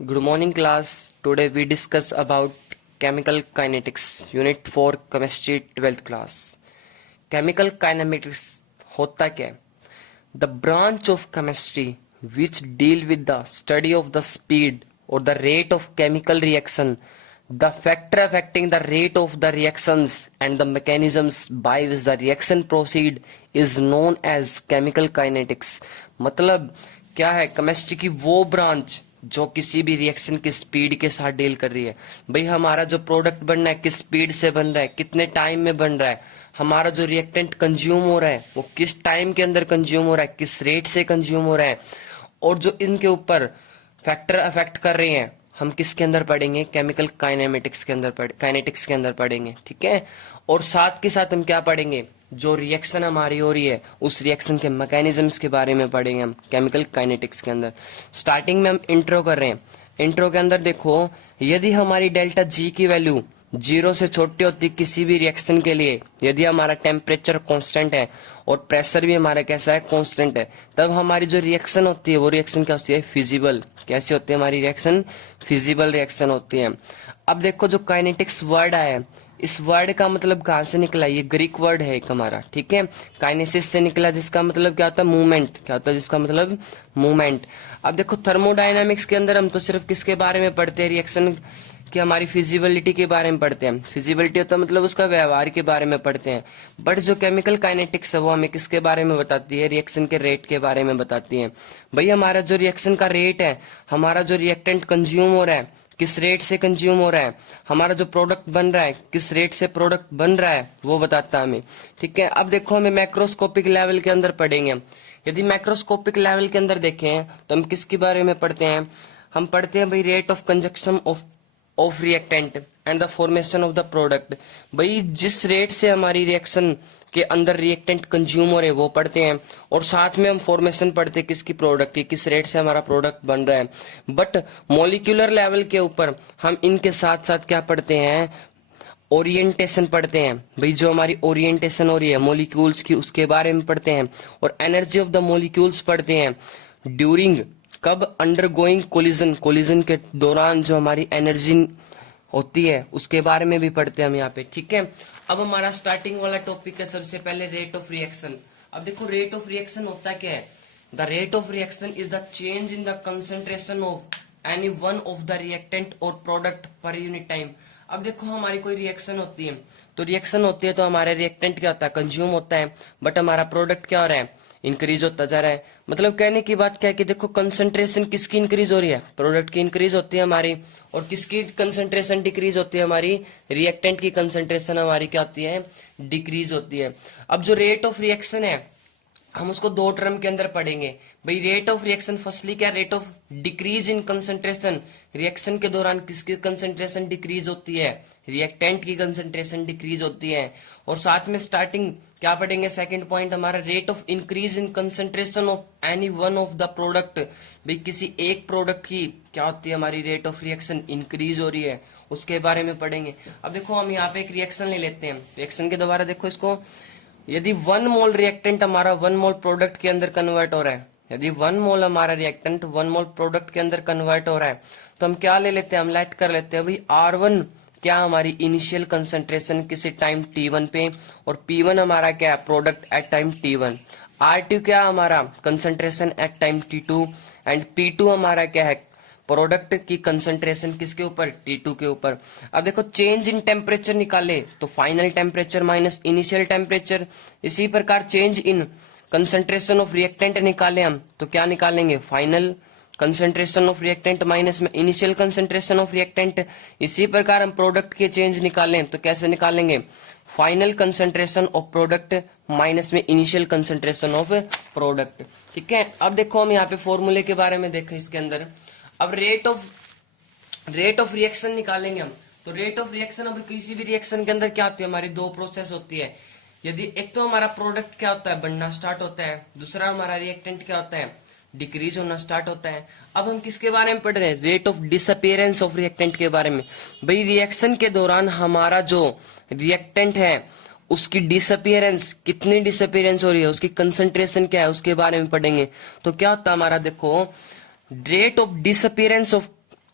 Good morning, class. Today we discuss about chemical kinetics, unit 4 chemistry 12th class. Chemical kinetics होता क्या है? The branch of chemistry which deal with the study of the speed or the rate of chemical reaction, the factor affecting the rate of the reactions and the mechanisms by which the reaction proceed is known as chemical kinetics. मतलब क्या है? Chemistry की वो branch जो किसी भी reaction की speed के साथ डील कर रही है। भाई हमारा जो प्रोडक्ट बन रहा है किस स्पीड से बन रहा है, कितने टाइम में बन रहा है, हमारा जो रिएक्टेंट कंज्यूम हो रहा है वो किस टाइम के अंदर कंज्यूम हो रहा है, किस रेट से कंज्यूम हो रहा है, और जो इनके ऊपर फैक्टर अफेक्ट कर रहे हैं हम किसके अंदर पढ़ेंगे? केमिकल काइनेमेटिक्स के अंदर काइनेटिक्स के अंदर पढ़ेंगे। ठीक है। और साथ के साथ हम क्या पढ़ेंगे? जो रिएक्शन हमारी हो रही है उस रिएक्शन के मैकेनिज्म्स के बारे में पढ़ेंगे हम केमिकल काइनेटिक्स के अंदर। स्टार्टिंग में हम इंट्रो कर रहे हैं। इंट्रो के अंदर देखो, यदि हमारी डेल्टा जी की वैल्यू 0 से छोटी होती किसी भी रिएक्शन के लिए, यदि हमारा टेम्परेचर कांस्टेंट है और प्रेशर भी हमारा कैसा है? कांस्टेंट है, तब हमारी जो रिएक्शन होती है वो रिएक्शन क्या होती है? फिजिबल। कैसी होती है हमारी रिएक्शन? फिजिबल रिएक्शन होती है। अब देखो जो काइनेटिक्स वर्ड आया है, इस वर्ड का मतलब कहाँ से निकला? ये ग्रीक वर्ड है एक हमारा। ठीक है। काइनेसिस से निकला, जिसका मतलब क्या होता है? मूवमेंट। क्या होता है जिसका मतलब? मूवमेंट। अब देखो थर्मोडायनामिक्स के अंदर हम तो सिर्फ किसके बारे में पढ़ते हैं? रिएक्शन कि हमारी फिजिबिलिटी के बारे में पढ़ते हैं। फिजिबिलिटी होता है मतलब उसका व्यवहार के बारे में पढ़ते हैं। बट जो केमिकल काइनेटिक्स है वो हमें किसके बारे में बताती है? रिएक्शन के रेट के बारे में बताती है। भाई हमारा जो रिएक्शन का रेट है, हमारा जो रिएक्टेंट कंज्यूम हो रहा है किस रेट से कंज्यूम हो रहा है, हमारा जो प्रोडक्ट बन रहा है किस रेट से प्रोडक्ट बन रहा है, वो बताता है हमें। ठीक है। अब देखो हमें मैक्रोस्कोपिक लेवल के अंदर पढ़ेंगे। यदि मैक्रोस्कोपिक लेवल के अंदर देखें तो हम किसके बारे में पढ़ते हैं? हम पढ़ते हैं भाई rate of conjunction of reactant and the formation of the product. भाई जिस रेट से हमारी रिएक्शन के अंदर रिएक्टेंट कंज्यूम हो रहे वो पढ़ते हैं, और साथ में हम फॉर्मेशन पढ़ते हैं किसकी? प्रोडक्ट की, किस रेट से हमारा प्रोडक्ट बन रहा है। बट मॉलिक्यूलर लेवल के ऊपर हम इनके साथ साथ क्या पढ़ते हैं? ओरिएंटेशन पढ़ते हैं। भाई जो हमारी ओरिएंटेशन हो रही है मॉलिक्यूल्स की उसके बारे में पढ़ते हैं, और एनर्जी ऑफ द मॉलिक्यूल्स पढ़ते हैं ड्यूरिंग, कब? अंडरगोइंग कोलिजन, कोलिजन के दौरान जो हमारी एनर्जी होती है उसके बारे में भी पढ़ते हैं हम यहाँ पे। ठीक है। अब हमारा स्टार्टिंग वाला टॉपिक है सबसे पहले रेट ऑफ रिएक्शन। अब देखो रेट ऑफ रिएक्शन होता क्या है? The rate of reaction is the change in the concentration of any one of the reactant और प्रोडक्ट पर यूनिट टाइम। अब देखो हमारी कोई रिएक्शन होती है, तो रिएक्शन होती है तो हमारे रिएक्टेंट क्या होता है? कंज्यूम होता है, बट हमारा प्रोडक्ट क्या हो रहा है? इंक्रीज होता जा रहा है। मतलब कहने की बात क्या है कि देखो कंसंट्रेशन किसकी इंक्रीज हो रही है? प्रोडक्ट की इंक्रीज होती है हमारी, और किसकी कंसंट्रेशन डिक्रीज होती है हमारी? रिएक्टेंट की कंसंट्रेशन हमारी क्या होती है? डिक्रीज होती है। अब जो रेट ऑफ रिएक्शन है हम उसको दो टर्म के अंदर पढ़ेंगे। भाई रेट ऑफ रिएक्शन फर्स्टली क्या? Rate of decrease in concentration. Reaction के दौरान किसकी कंसंट्रेशन डिक्रीज होती है? रिएक्टेंट की कंसंट्रेशन डिक्रीज होती है। और साथ में स्टार्टिंग क्या पढ़ेंगे? सेकंड पॉइंट हमारा rate of increase in concentration of any one of the product. भाई किसी एक प्रोडक्ट की क्या होती है? हमारी रेट ऑफ रिएक्शन इंक्रीज हो रही है, उसके बारे में पढ़ेंगे। अब देखो हम यहाँ पे एक रिएक्शन ले लेते हैं। रिएक्शन के द्वारा देखो इसको, यदि 1 मोल रिएक्टेंट हमारा 1 मोल प्रोडक्ट के अंदर कन्वर्ट हो रहा है, यदि 1 मोल हमारा रिएक्टेंट 1 मोल प्रोडक्ट के अंदर कन्वर्ट हो रहा है, तो हम क्या ले लेते हैं? हम लेट कर लेते हैं भाई R1 क्या? हमारी इनिशियल कंसंट्रेशन किसी टाइम T1 पे, और P1 हमारा क्या है? Product at time T1। R2 क्या? हमारा concentration at time T2, and P2 हमारा क्या है? प्रोडक्ट की कंसंट्रेशन किसके ऊपर? T2 के ऊपर। अब देखो चेंज इन टेम्परेचर निकाले तो final temperature minus initial temperature. इसी प्रकार change in concentration of reactant निकाले हम तो क्या निकालेंगे? Final concentration of reactant minus में इनिशियल कंसंट्रेशन ऑफ रिएक्टेंट। इसी प्रकार हम प्रोडक्ट के चेंज निकालें तो कैसे निकालेंगे? Final concentration of product minus में इनिशियल कंसंट्रेशन ऑफ प्रोडक्ट। ठीक है। अब देखो हम यहाँ पे फॉर्मूले के बारे में देखें इसके अंदर। अब रेट ऑफ रिएक्शन निकालेंगे हम, तो रेट ऑफ रिएक्शन अब किसी भी रिएक्शन के अंदर क्या होती है? हमारी दो प्रोसेस होती है। यदि एक तो हमारा प्रोडक्ट क्या होता है? बनना स्टार्ट होता है, दूसरा हमारा रिएक्टेंट क्या होता है? डिक्रीज होना स्टार्ट होता है। अब हम किसके बारे में पढ़ रहे हैं? Rate of disappearance of reactant के बारे में। भाई रिएक्शन के दौरान हमारा जो रिएक्टेंट है उसकी डिसअपियरेंस, कितनी डिसअपियरेंस हो रही है, उसकी कंसंट्रेशन क्या है, उसके बारे में पढ़ेंगे। तो क्या होता है हमारा? देखो rate of disappearance of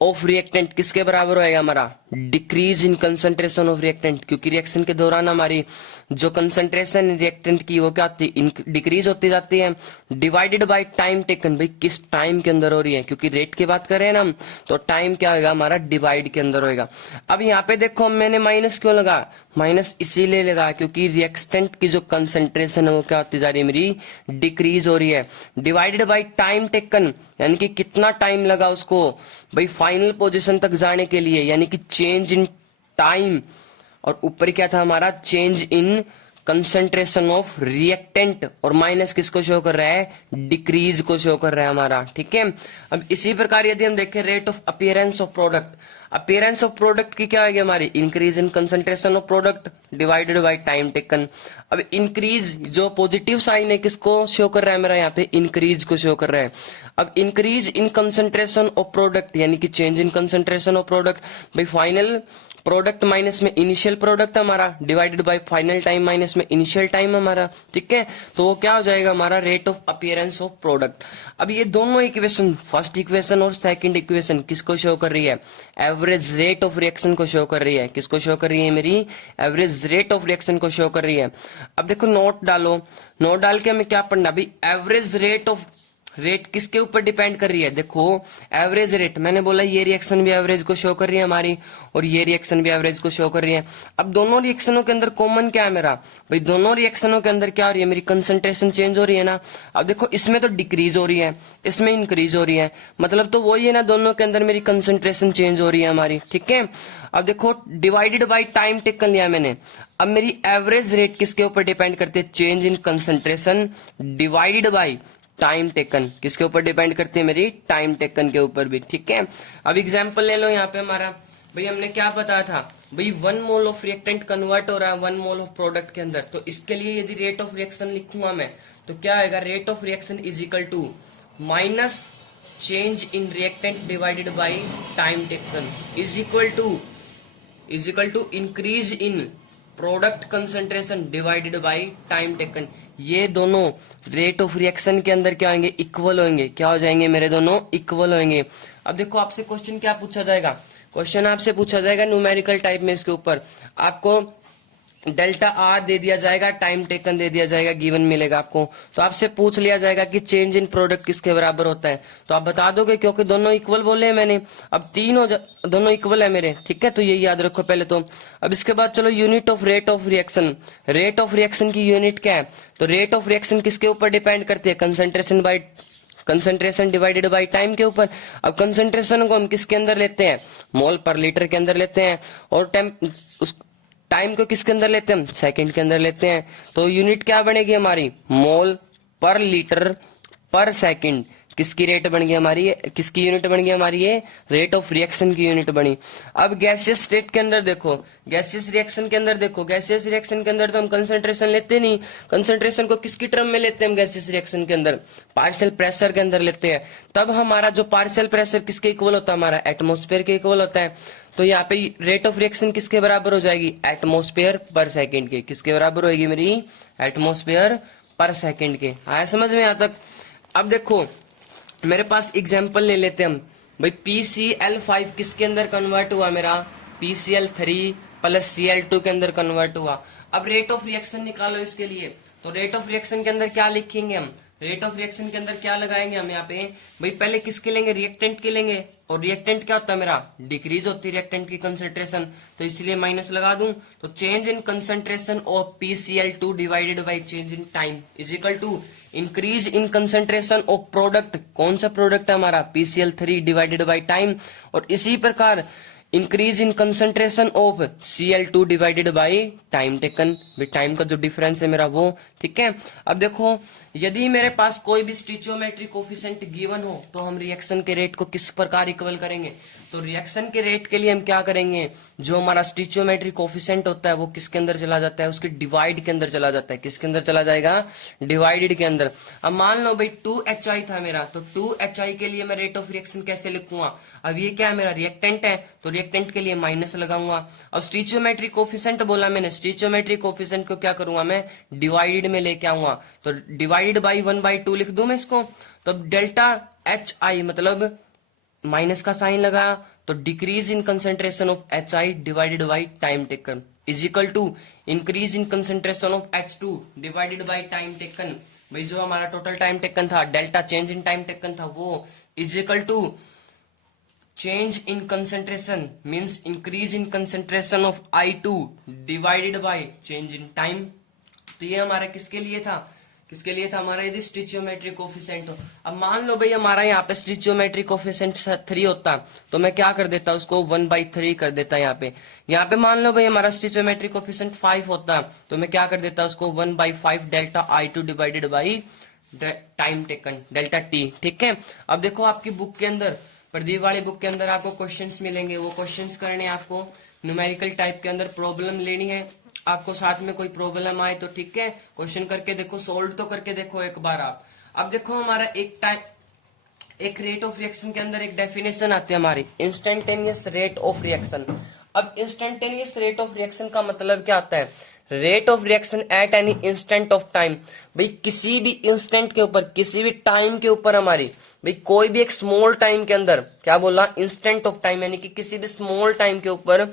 of reactant किसके बराबर होएगा हमारा, decrease in concentration of reactant, क्योंकि रिएक्शन के दौरान हमारी जो कंसंट्रेशन रिएक्टेंट की वो क्या होती है, डिक्रीज होती जाती है, डिवाइडेड बाय टाइम टेकन, भाई किस टाइम के अंदर हो रही है, क्योंकि रेट की बात करें ना हम, तो टाइम क्या होगा हमारा, डिवाइड के अंदर होएगा। अब यहाँ पे देखो मैंने माइनस क्यों लगा, माइनस इसीलिए लगा क्योंकि रिएक्टेंट की जो कंसंट्रेशन है वो क्या होती जा रही है, मेरी डिक्रीज हो रही है, डिवाइडेड बाय टाइम टेकन, यानी कि कितना टाइम लगा उसको भाई फाइनल पोजीशन तक जाने के लिए, यानी कि चेंज इन टाइम, और ऊपर क्या था हमारा, change in concentration of reactant, और माइनस किसको शो कर रहा है, डिक्रीज को शो कर रहा है हमारा, ठीक है। अब इसी प्रकार यदि हम देखें rate of appearance of product, appearance of product की क्या आएगी हमारी, increase in concentration of product divided by time taken. अब इंक्रीज जो पॉजिटिव साइन है किसको शो कर रहा है मेरा, यहाँ पे इंक्रीज को शो कर रहा है। अब increase in concentration of product यानी कि change in concentration of product, भाई फाइनल प्रोडक्ट माइनस में इनिशियल प्रोडक्ट हमारा, divided by final time minus में इनिशियल टाइम हमारा, ठीक है। तो वो क्या हो जाएगा हमारा, rate of appearance of product. अब ये दोनों इक्वेशन, फर्स्ट इक्वेशन और सेकंड इक्वेशन किसको शो कर रही है, एवरेज रेट ऑफ रिएक्शन को शो कर रही है, किसको शो कर रही है, मेरी एवरेज रेट ऑफ रिएक्शन को शो कर रही है। अब देखो नोट डालो, नोट डाल के हमें क्या पढ़ना, भाई एवरेज रेट ऑफ, रेट किसके ऊपर डिपेंड कर रही है, देखो एवरेज रेट, मैंने बोला ये रिएक्शन भी एवरेज को शो कर रही है हमारी, और ये रिएक्शन भी एवरेज को शो कर रही है। अब दोनों रिएक्शनों के अंदर कॉमन क्या है मेरा, भाई दोनों रिएक्शनों के अंदर क्या हो रही है, मेरी कंसंट्रेशन चेंज हो रही है ना। अब देखो इसमें तो डिक्रीज हो रही है, इसमें इंक्रीज हो रही है, मतलब तो वही है ना, दोनों के अंदर मेरी कंसंट्रेशन चेंज हो रही है हमारी, ठीक है। अब देखो डिवाइडेड बाय टाइम टेकन लिया मैंने, अब मेरी एवरेज रेट किसके ऊपर डिपेंड करती है, change in concentration divided by time taken, किसके ऊपर डिपेंड करती है, मेरी टाइम टेकन के ऊपर भी, ठीक है। अब एग्जांपल ले लो यहाँ पे हमारा, भाई हमने क्या बताया था, भाई 1 मोल ऑफ रिएक्टेंट कन्वर्ट हो रहा है 1 मोल ऑफ प्रोडक्ट के अंदर, तो इसके लिए यदि रेट ऑफ रिएक्शन लिखूंगा मैं तो क्या आएगा, rate of reaction is equal to minus change in reactant divided by time taken is equal to increase in product concentration divided by time taken. ये दोनों रेट ऑफ रिएक्शन के अंदर क्या होंगे, इक्वल होंगे, क्या हो जाएंगे मेरे दोनों, इक्वल होंगे। अब देखो आपसे क्वेश्चन क्या पूछा जाएगा, क्वेश्चन आपसे पूछा जाएगा न्यूमेरिकल टाइप में, इसके ऊपर आपको डेल्टा आर दे दिया जाएगा, टाइम टेकन दे दिया जाएगा, गिवन मिलेगा आपको, तो आपसे पूछ लिया जाएगा कि चेंज इन प्रोडक्ट किसके बराबर होता है, तो आप बता दोगे क्योंकि दोनों इक्वल बोले हैं मैंने। अब दोनों इक्वल है मेरे, ठीक है, तो ये याद रखो पहले तो। अब इसके बाद चलो unit of rate of reaction, rate of reaction की यूनिट क्या है, तो रेट ऑफ रिएक्शन किसके ऊपर डिपेंड करती है, कंसंट्रेशन डिवाइडेड बाय टाइम के ऊपर। अब कंसंट्रेशन को हम किसके अंदर लेते हैं, मोल पर लीटर के अंदर लेते हैं, और टाइम को किसके अंदर लेते हैं हम, सेकंड के अंदर लेते हैं, तो यूनिट क्या बनेगी हमारी, मोल पर लीटर पर सेकंड। किसकी रेट बन गई हमारी, किसकी यूनिट बन गई हमारी, ये रेट ऑफ रिएक्शन की यूनिट बनी। अब गैसियस स्टेट के अंदर देखो, गैसियस रिएक्शन के अंदर देखो, गैसियस रिएक्शन के अंदर तो हम कंसंट्रेशन लेते नहीं, कंसंट्रेशन को किसकी टर्म में लेते हैं हम गैसियस रिएक्शन के अंदर, पार्शियल प्रेशर के अंदर लेते हैं। तब हमारा जो पार्शियल प्रेशर किसके इक्वल होता है, हमारा एटमोस्फेयर के इक्वल होता है। तो यहाँ पे रेट ऑफ रिएक्शन किसके बराबर हो जाएगी, एटमोस्फेयर पर सेकंड के, किसके बराबर होगी मेरी, एटमोस्फेयर पर सेकंड के। आया समझ में यहाँ तक। अब देखो मेरे पास एग्जांपल ले लेते हैं हम, भाई PCl5 किसके अंदर कन्वर्ट हुआ मेरा, PCl3 प्लस Cl2 के अंदर कन्वर्ट हुआ। अब रेट ऑफ रिएक्शन निकालो इसके लिए, तो रेट ऑफ रिएक्शन के अंदर क्या लिखेंगे हम, रेट ऑफ रिएक्शन के अंदर क्या लगाएंगे हम यहाँ पे, भाई पहले किसके लेंगे, रिएक्टेंट के लेंगे, और रिएक्टेंट क्या होता है मेरा, डिक्रीज होती है रिएक्टेंट की कंसंट्रेशन, तो इसलिए माइनस लगा दूं, तो change in concentration of PCl2 divided by change in time is equal to increase in concentration of product, कौन सा प्रोडक्ट है हमारा, PCl3 डिवाइडेड बाय टाइम, और इसी प्रकार increase in concentration of Cl2 divided by time taken, time का जो difference है मेरा वो, ठीक है। अब देखो यदि मेरे पास कोई भी स्टिचियोमेट्रिक कोफिशिएंट गिवन हो तो हम रिएक्शन के रेट को किस प्रकार इक्वल करेंगे, तो रिएक्शन के रेट के लिए हम क्या करेंगे, जो हमारा स्टिचियोमेट्रिक कोफिशिएंट होता है वो किसके अंदर चला जाता है, उसके डिवाइड के अंदर चला जाता है, किसके अंदर चला जाएगा, डिवाइडेड के अंदर। अब मान लो भाई 2HI था मेरा, तो 2HI के लिए मैं रेट ऑफ रिएक्शन कैसे लिखूंगा, अब ये क्या है मेरा रिएक्टेंट है, तो रिएक्टेंट के लिए माइनस लगाऊंगा। अब स्टिचियोमेट्रिक कोफिशिएंट बोला मैंने, स्टिचियोमेट्रिक कोफिशिएंट को क्या करूंगा मैं, डिवाइडेड में लेके आऊंगा, तो डिवाइडेड बाई 1/2 लिख दूं मैं इसको, तो डेल्टा HI मतलब माइनस का साइन लगाया तो decrease in concentration of HI divided by time taken is equal to increase in concentration of H2 divided by time taken. भाई जो हमारा टोटल टाइम टेकन था, delta change in time taken था, वो is equal to change in concentration means increase in concentration of I2 divided by change in time. तो ये हमारा किसके लिए था, किसके लिए था, हमारा यदि स्टिचियोमेट्रिक कोफिशिएंट हो। अब मान लो भाई हमारा यहाँ पे स्टिचियोमेट्रिक कोफिशिएंट 3 होता तो मैं क्या कर देता, उसको 1/3 कर देता। यहाँ पे मान लो भाई हमारा स्टिचियोमेट्रिक कोफिशिएंट 5 होता तो मैं क्या कर देता, उसको 1/5 delta I2 divided by time taken delta T। ठीक है। अब देखो आपकी बुक के अंदर, प्रदीप वाली बुक के अंदर आपको क्वेश्चंस मिलेंगे, वो क्वेश्चंस करने आपको न्यूमेरिकल टाइप के अंदर प्रॉब्लम लेनी है। आपको साथ में कोई प्रॉब्लम आए तो ठीक है, क्वेश्चन करके देखो, सोल्व तो करके देखो एक बार आप। अब देखो हमारा एक रेट ऑफ रिएक्शन के अंदर एक डेफिनेशन आती है हमारी, इंस्टेंटेनियस रेट ऑफ रिएक्शन। अब इंस्टेंटेनियस रेट ऑफ रिएक्शन का मतलब क्या आता है, rate of reaction at any instant of time. भाई किसी भी इंस्टेंट के ऊपर, किसी भी टाइम के ऊपर हमारी, भाई कोई भी एक स्मॉल टाइम के अंदर, क्या बोला, इंस्टेंट ऑफ टाइम, यानी कि किसी भी स्मॉल टाइम के ऊपर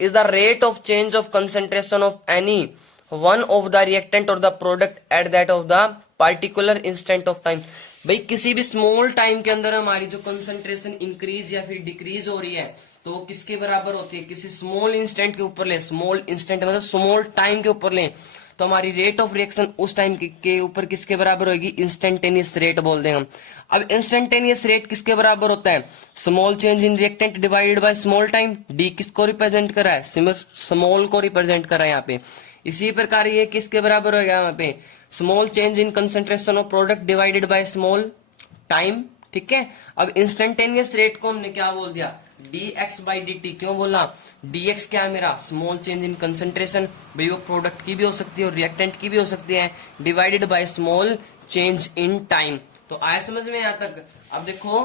is the rate of change of concentration of any one of the reactant or the product at that of the particular instant of time। भाई किसी भी स्मॉल टाइम के अंदर हमारी जो कंसंट्रेशन इंक्रीज या फिर डिक्रीज हो रही है तो वो किसके बराबर होती है, किसी स्मॉल इंस्टेंट के ऊपर ले, स्मॉल इंस्टेंट मतलब स्मॉल टाइम के ऊपर ले तो हमारी रेट ऑफ रिएक्शन उस टाइम के ऊपर किसके बराबर होगी, इंस्टेंटेनियस रेट बोल देंगे हम। अब इंस्टेंटेनियस रेट किसके बराबर होता है, small change in reactant divided by small time. D किसको रिप्रेजेंट करा है, स्मॉल को रिप्रेजेंट करा है यहाँ पे। इसी प्रकार ये किसके बराबर होगा यहाँ पे, small change in concentration of product divided by small time. ठीक है। अब इंस्टेंटेनियस रेट को हमने क्या बोल दिया, dx/dt। क्यों बोला, dx क्या है मेरा, स्मॉल चेंज इन कंसेंट्रेशन, भाई वो प्रोडक्ट की भी हो सकती है और रिएक्टेंट की भी हो सकती है, divided by small change in time. तो आया समझ में यहाँ तक। अब देखो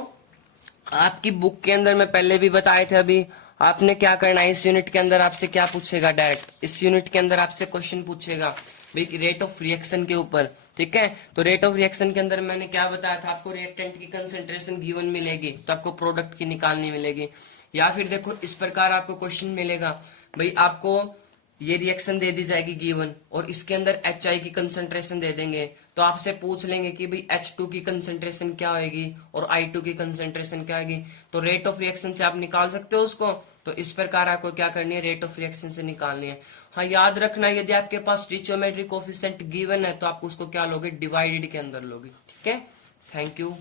आपकी बुक के अंदर मैं पहले भी बताए थे, अभी आपने क्या करना है, इस यूनिट के अंदर आपसे क्या पूछेगा, डायरेक्ट इस यूनिट के अंदर आपसे क्वेश्चन पूछेगा भाई रेट ऑफ रिएक्शन के ऊपर। ठीक है। तो रेट ऑफ रिएक्शन के अंदर मैंने क्या बताया था आपको, रिएक्टेंट की कंसेंट्रेशन गिवन मिलेगी तो आपको प्रोडक्ट की निकालनी मिलेगी। या फिर देखो इस प्रकार आपको क्वेश्चन मिलेगा, भाई आपको ये रिएक्शन दे दी जाएगी गिवन और इसके अंदर HI की कंसेंट्रेशन दे देंगे तो आपसे पूछ लेंगे कि भाई H2 की कंसेंट्रेशन क्या होगी और I2 की कंसेंट्रेशन क्या होगी। तो रेट ऑफ रिएक्शन से आप निकाल सकते हो उसको। तो इस प्रकार आपको क्या करनी है, रेट ऑफ रिएक्शन से निकालनी है। हाँ याद रखना, यदि आपके पास स्टिचियोमेट्रिक कोफिशिएंट गिवन है तो आप उसको क्या लोगे, डिवाइडेड के अंदर लोगे। ठीक है। Thank you.